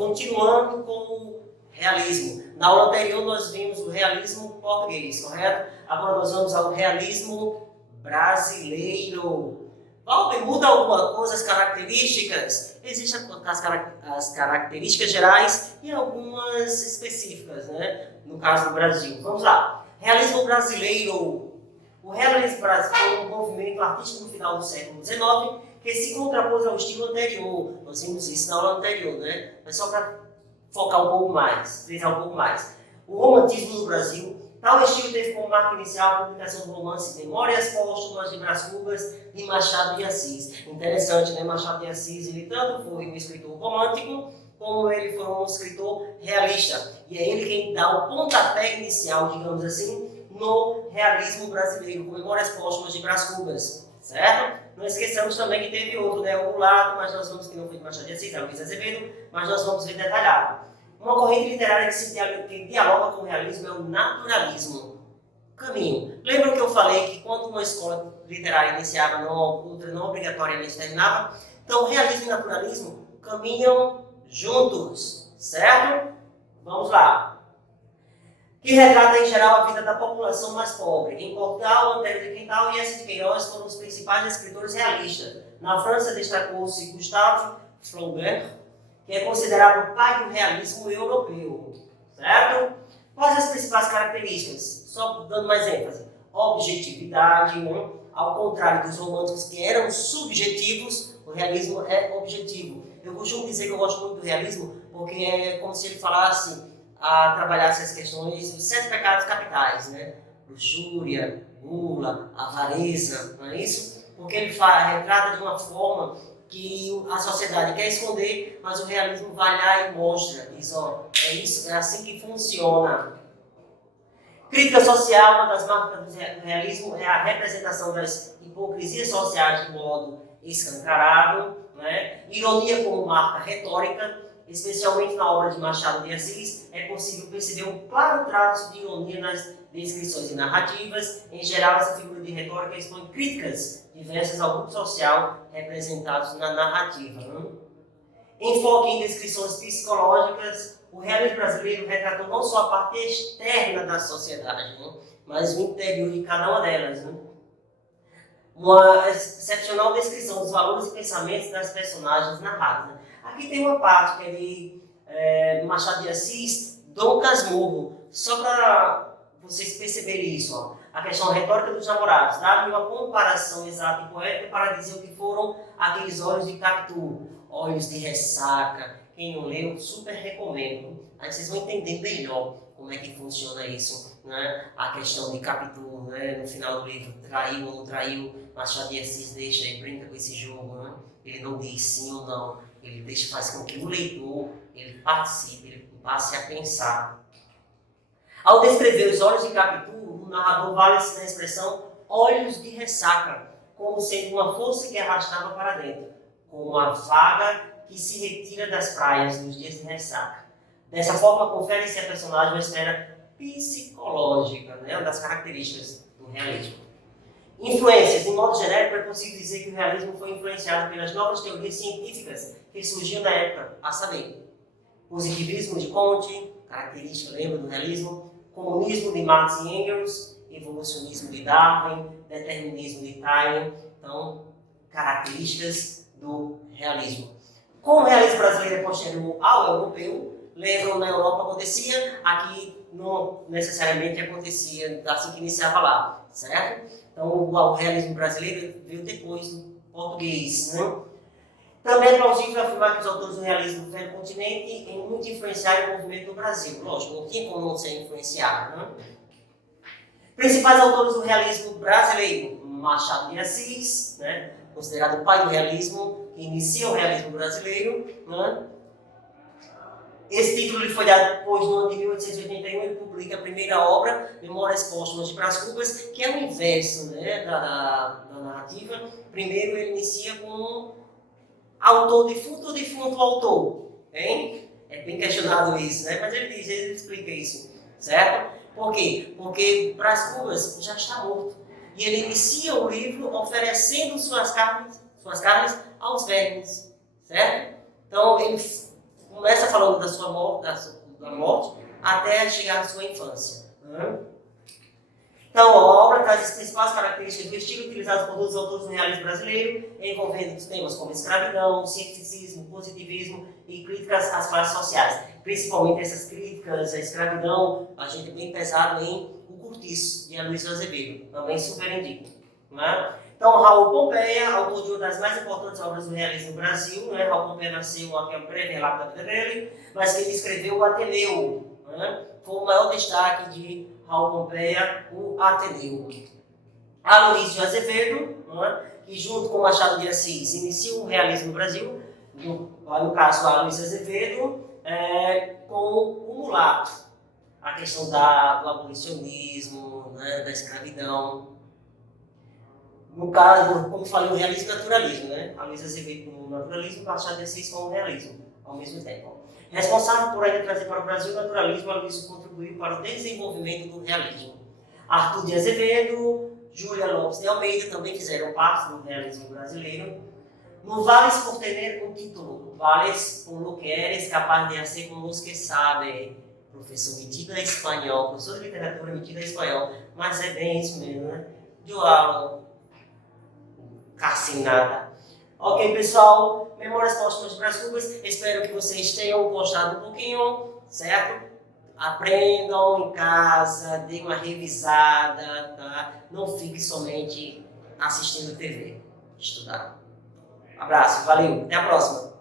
continuando com o realismo. Na aula anterior nós vimos o realismo português, correto? Agora nós vamos ao realismo brasileiro. Valber, muda alguma coisa as características? Existem as características gerais e algumas específicas, né? No caso do Brasil. Vamos lá. Realismo brasileiro. O realismo brasileiro foi um movimento artístico no final do século XIX que se contrapôs ao estilo anterior. Nós vimos isso na aula anterior, né? Mas só para focar um pouco mais, frisar um pouco mais. O romantismo no Brasil. Tal estilo teve como marca inicial a publicação do romance Memórias Póstumas de Brás Cubas de Machado de Assis. Interessante, né? Machado de Assis, ele tanto foi um escritor romântico, como ele foi um escritor realista. E é ele quem dá o pontapé inicial, digamos assim, no realismo brasileiro, com Memórias Póstumas de Brás Cubas, certo? Não esqueçamos também que teve outro, né? O Lado, mas nós vamos, que não foi de Machado de Assis, é Luiz Azevedo, mas nós vamos ver detalhado. Uma corrente literária que dialoga com o realismo é o naturalismo. Caminho. Lembram que eu falei que quando uma escola literária iniciava, outra não obrigatoriamente terminava? Então, realismo e naturalismo caminham juntos, certo? Vamos lá. Que retrata, em geral, a vida da população mais pobre. Em Portugal, Antero de Quintal e S. de Queiroz foram os principais escritores realistas. Na França, destacou-se Gustave Flaubert, que é considerado o pai do realismo europeu, certo? Quais as principais características? Só dando mais ênfase. Objetividade, né? Ao contrário dos românticos que eram subjetivos, o realismo é objetivo. Eu costumo dizer que eu gosto muito do realismo porque é como se ele falasse, trabalhasse as questões dos 7 pecados capitais, né? Luxúria, gula, avareza, não é isso? Porque ele retrata de uma forma que a sociedade quer esconder, mas o realismo vai lá e mostra, diz, ó, é isso, é assim que funciona. Crítica social, uma das marcas do realismo é a representação das hipocrisias sociais de modo escancarado, né? Ironia como marca retórica, especialmente na obra de Machado de Assis, é possível perceber um claro traço de ironia nas descrições e narrativas. Em geral, essa figura de retórica expõe críticas diversas ao grupo social representados na narrativa. Enfoque em descrições psicológicas, o realismo brasileiro retratou não só a parte externa da sociedade, mas o interior de cada uma delas. Uma excepcional descrição dos valores e pensamentos das personagens narradas. Aqui tem uma parte que é de Machado de Assis, Dom Casmurro, só para vocês perceberem isso, ó. A questão retórica dos namorados, dá-me uma comparação exata e poética para dizer o que foram aqueles olhos de Capitu, olhos de ressaca. Quem não leu, super recomendo. Aí vocês vão entender melhor como é que funciona isso, né? A questão de Capitu, né? No final do livro, traiu ou não traiu, Machado de Assis deixa e brinca com esse jogo, né? Ele não diz sim ou não, ele faz com que o leitor ele participe, ele passe a pensar. Ao descrever os olhos de Capitu, o narrador vale-se da expressão olhos de ressaca, como sendo uma força que arrastava para dentro, como uma vaga que se retira das praias nos dias de ressaca. Dessa forma, confere-se a personagem uma esfera psicológica, né, uma das características do realismo. Influências. De modo genérico, é possível dizer que o realismo foi influenciado pelas novas teorias científicas que surgiam na época, a saber, positivismo de Comte, característica, lembra, do realismo, comunismo de Marx e Engels, evolucionismo de Darwin, determinismo de Taylor, então, características do realismo. Como o realismo brasileiro é posterior ao europeu, lembram, na Europa acontecia, aqui não necessariamente acontecia assim que iniciava lá, certo? Então, o realismo brasileiro veio depois do português, né? Também é plausível afirmar que os autores do realismo do velho continente em muito influenciaram o movimento no Brasil. Lógico, não tinha como não ser influenciado, né? Principais autores do realismo brasileiro: Machado de Assis, né? Considerado o pai do realismo, que inicia o realismo brasileiro, né? Esse título lhe foi dado depois, no ano de 1881, ele publica a primeira obra, Memórias Póstumas de Brás Cubas, que é o inverso, né, da narrativa. Primeiro ele inicia com autor defunto ou defunto autor, hein? É bem questionado isso, né? Mas ele explica isso, certo? Por quê? Porque Brás Cubas já está morto. E ele inicia o livro oferecendo suas carnes aos vermes, certo? Então ele Começa falando da sua morte, da morte até chegar na sua infância. Né? Então, a obra traz as principais características do estilo utilizadas por todos os autores do realismo brasileiro, envolvendo temas como escravidão, cientificismo, positivismo e críticas às classes sociais. Principalmente essas críticas à escravidão, a gente é bem pesado em O Cortiço, de Aloysio Azevedo, também super indico. Né? Então, Raul Pompeia, autor de uma das mais importantes obras do realismo no Brasil, né? Raul Pompeia nasceu aqui, é um breve relato da vida dele, mas que ele escreveu o Ateneu. Né? Foi o maior destaque de Raul Pompeia, o Ateneu. Aloysio Azevedo, né? Que junto com Machado de Assis inicia o realismo no Brasil, no caso Aloysio Azevedo, com o mulato, a questão do abolicionismo, né? Da escravidão. No caso, como falei, o realismo e o naturalismo, né? Aloysio Azevedo com o naturalismo e Machado de Assis com o realismo, ao mesmo tempo. Responsável por ainda trazer para o Brasil o naturalismo, Aloysio contribuiu para o desenvolvimento do realismo. Arthur de Azevedo, Júlia Lopes de Almeida também fizeram parte do realismo brasileiro. No Vales por tener um título, Vales por lo que eres capaz de hacer con los que sabe. Professor metido a espanhol, professor de literatura metido a espanhol, mas é bem isso mesmo, né? De aula cassinada. Ok, pessoal, Memórias Póstumas de Brás Cubas, espero que vocês tenham gostado um pouquinho, certo? Aprendam em casa, deem uma revisada, tá? Não fique somente assistindo TV, estudar. Abraço, valeu, até a próxima.